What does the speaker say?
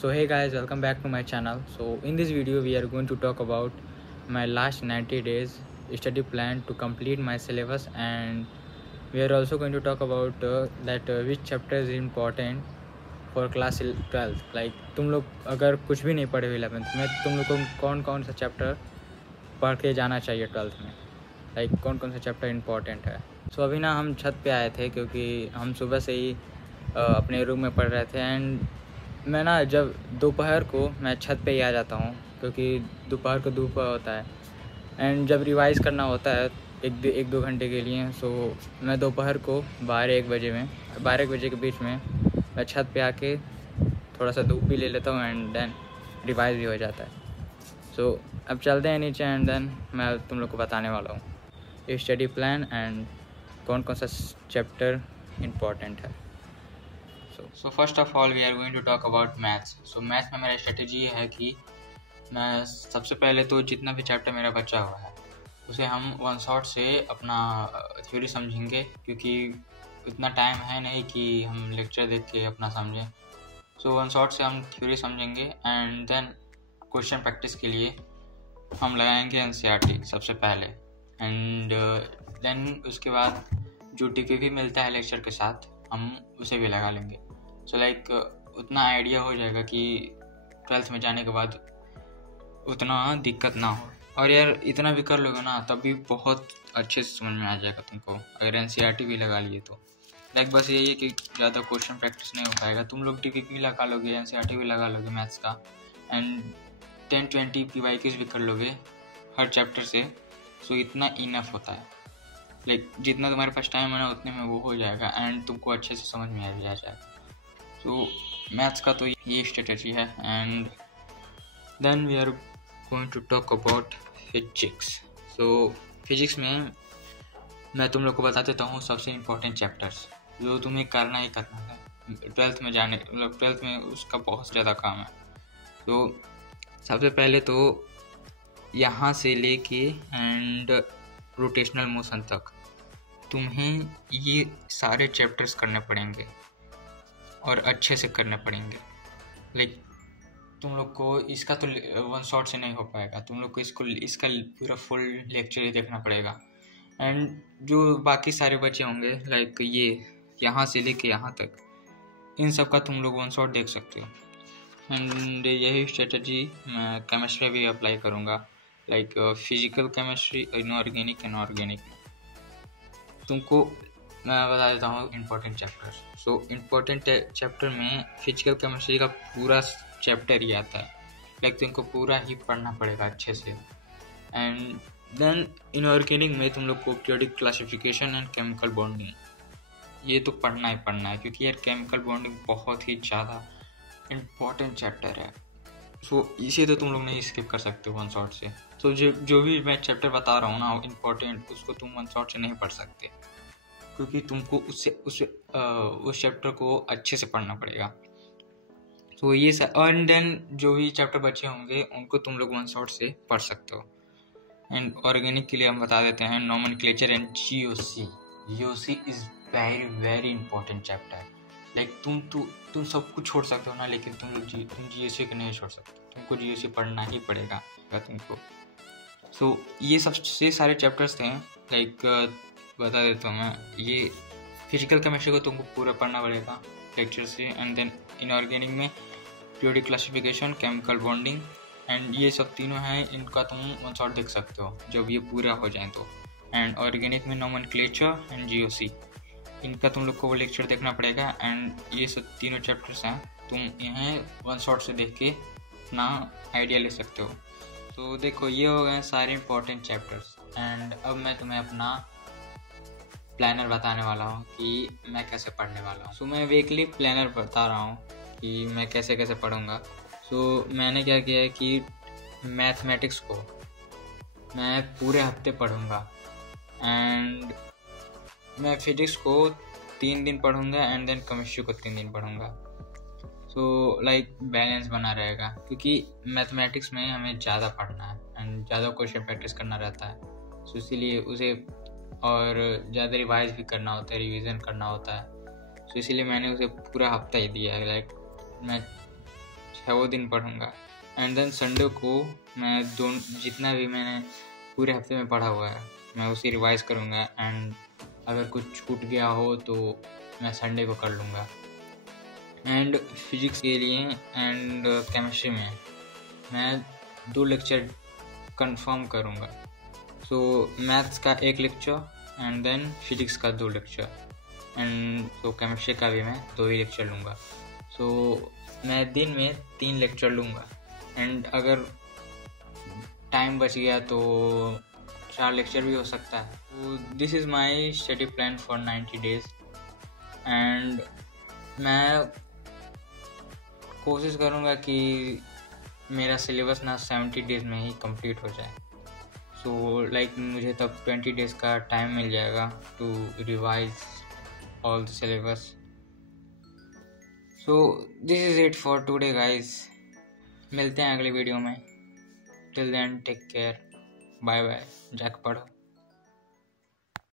So hey guys, welcome back to my channel. So in this video we are going to talk about my last 90 days study plan to complete my syllabus, and we are also going to talk about which chapter is important for class 12th. Like तुम लोग अगर कुछ भी नहीं पढ़े 11th में, तुम लोग को कौन कौन सा चैप्टर पढ़ के जाना चाहिए 12th में, लाइक कौन कौन सा चैप्टर इम्पोर्टेंट है। सो अभी ना हम छत पे आए थे क्योंकि हम सुबह से ही अपने रूम में पढ़ रहे थे। एंड मैं ना जब दोपहर को मैं छत पे ही आ जाता हूँ क्योंकि दोपहर को धूप होता है एंड जब रिवाइज़ करना होता है एक दो घंटे के लिए। सो मैं दोपहर को 12-1 बजे के बीच में मैं छत पे आके थोड़ा सा धूप भी ले लेता हूँ एंड देन रिवाइज़ भी हो जाता है। सो अब चलते हैं नीचे एंड देन मैं तुम लोग को बताने वाला हूँ स्टडी प्लान एंड कौन कौन सा चैप्टर इम्पोर्टेंट है। So first of all we are going to talk about maths. So maths में मेरा स्ट्रेटजी ये है कि मैं सबसे पहले तो जितना भी चैप्टर मेरा बचा हुआ है उसे हम वन शॉट से अपना थ्योरी समझेंगे, क्योंकि इतना टाइम है नहीं कि हम लेक्चर देख के अपना समझें। सो वन शॉट से हम थ्योरी समझेंगे एंड देन क्वेश्चन प्रैक्टिस के लिए हम लगाएंगे एनसीईआरटी सबसे पहले, एंड देन उसके बाद जो टीपी भी मिलता है लेक्चर के साथ हम उसे भी लगा लेंगे। सो लाइक उतना आइडिया हो जाएगा कि 12th में जाने के बाद उतना दिक्कत ना हो। और यार इतना भी कर लोगे ना तब भी बहुत अच्छे से समझ में आ जाएगा तुमको, अगर एनसीईआरटी भी लगा लिए तो। लाइक बस यही है कि ज़्यादा क्वेश्चन प्रैक्टिस नहीं हो पाएगा। तुम लोग टीपी भी लगा लोगे, एनसीईआरटी भी लगा लोगे मैथ्स का, एंड 10-20 PYQs भी कर लोगे हर चैप्टर से। सो इतना इनफ होता है। लाइक जितना तुम्हारे पास टाइम है ना उतने में वो हो जाएगा एंड तुमको अच्छे से समझ में आ जाएगा। सो मैथ्स का तो ये स्ट्रेटजी है। And then we are going to talk about physics. So physics में मैं तुम लोग को बता देता हूँ सबसे इम्पोर्टेंट चैप्टर्स जो तुम्हें करना ही करना है 12th में जाने, मतलब 12th में उसका बहुत ज़्यादा काम है। तो सबसे पहले तो यहाँ से लेके एंड रोटेशनल मोशन तक तुम्हें ये सारे चैप्टर्स करने पड़ेंगे और अच्छे से करने पड़ेंगे। लाइक तुम लोग को इसका तो वन शॉट से नहीं हो पाएगा, तुम लोग को इसका पूरा फुल लेक्चर ही देखना पड़ेगा। एंड जो बाकी सारे बच्चे होंगे लाइक ये यहाँ से लेके यहाँ तक, इन सब का तुम लोग वन शॉट देख सकते हो। एंड यही स्ट्रेटजी मैं केमिस्ट्री भी अप्लाई करूँगा, like physical chemistry, inorganic and organic. तुमको मैं बता देता हूँ important chapter. So important chapter में फिजिकल केमिस्ट्री का पूरा चैप्टर ही आता है, लाइक तुमको पूरा ही पढ़ना पड़ेगा अच्छे से। एंड देन इनऑर्गेनिक में तुम लोग को periodic classification and chemical bonding, ये तो पढ़ना ही पढ़ना है, क्योंकि यार केमिकल बॉन्डिंग बहुत ही ज़्यादा इम्पोर्टेंट चैप्टर है। सो इसे तो तुम लोग नहीं स्किप कर सकते वन शॉट से। तो जो भी मैं चैप्टर बता रहा हूँ ना इम्पोर्टेंट, उसको तुम वन शॉट से नहीं पढ़ सकते, क्योंकि तुमको उस चैप्टर को अच्छे से पढ़ना पड़ेगा। तो ये एंड देन जो भी चैप्टर बचे होंगे उनको तुम लोग वन शॉट से पढ़ सकते हो। एंड ऑर्गेनिक के लिए हम बता देते हैं nomenclature and GOC. GOC is very very important chapter. Like तुम सब कुछ छोड़ सकते हो ना, लेकिन तुम जीओसी को नहीं छोड़ सकते, तुमको जीओसी पढ़ना ही पड़ेगा तुमको। सो ये सबसे सारे चैप्टर्स थे। लाइक बता देता हूँ मैं, ये फिजिकल केमिस्ट्री को तुमको पूरा पढ़ना पड़ेगा लेक्चर से। एंड देन इनऑर्गेनिक में periodic classification, chemical bonding, and ये सब तीनों हैं, इनका तुम वन शॉट देख सकते हो जब ये पूरा हो जाए तो। एंड ऑर्गेनिक में नोमेनक्लेचर एंड जीओसी, इनका तुम लोग को वो लेक्चर देखना पड़ेगा। एंड ये सब तीनों चैप्टर्स हैं, तुम इन्हें वन शॉट से देख के अपना आइडिया ले सकते हो। तो देखो ये हो गए सारे इंपॉर्टेंट चैप्टर्स। एंड अब मैं तुम्हें अपना प्लानर बताने वाला हूँ कि मैं कैसे पढ़ने वाला हूँ। सो मैं वीकली प्लानर बता रहा हूँ कि मैं कैसे कैसे पढ़ूँगा। सो मैंने क्या किया है कि मैथमेटिक्स को मैं पूरे हफ्ते पढ़ूँगा, एंड मैं फिजिक्स को 3 दिन पढ़ूँगा, एंड देन केमिस्ट्री को 3 दिन पढ़ूँगा। सो लाइक बैलेंस बना रहेगा, क्योंकि मैथमेटिक्स में हमें ज़्यादा पढ़ना है एंड ज़्यादा क्वेश्चन प्रैक्टिस करना रहता है। सो इसीलिए उसे और ज़्यादा रिवाइज भी करना होता है, रिवीजन करना होता है। सो इसीलिए मैंने उसे पूरा हफ्ता ही दिया है। लाइक मैं है वो दिन पढ़ूँगा। एंड देन संडे को मैं जितना भी मैंने पूरे हफ्ते में पढ़ा हुआ है मैं उसे रिवाइज़ करूँगा। एंड अगर कुछ छूट गया हो तो मैं संडे को कर लूँगा। एंड फिजिक्स के लिए एंड केमिस्ट्री में मैं 2 लेक्चर कंफर्म करूँगा। सो मैथ्स का 1 लेक्चर एंड देन फिजिक्स का 2 लेक्चर एंड तो केमिस्ट्री का भी मैं 2 ही लेक्चर लूँगा। सो मैं दिन में 3 लेक्चर लूँगा। एंड अगर टाइम बच गया तो 4 लेक्चर भी हो सकता है। तो this is my study plan for 90 days. And मैं कोशिश करूँगा कि मेरा सिलेबस ना 70 डेज़ में ही कंप्लीट हो जाए। सो लाइक मुझे तब 20 डेज़ का टाइम मिल जाएगा to revise all the syllabus. So this is it for today guys. मिलते हैं अगले वीडियो में। Till then take care, bye bye, जाके पढ़ो।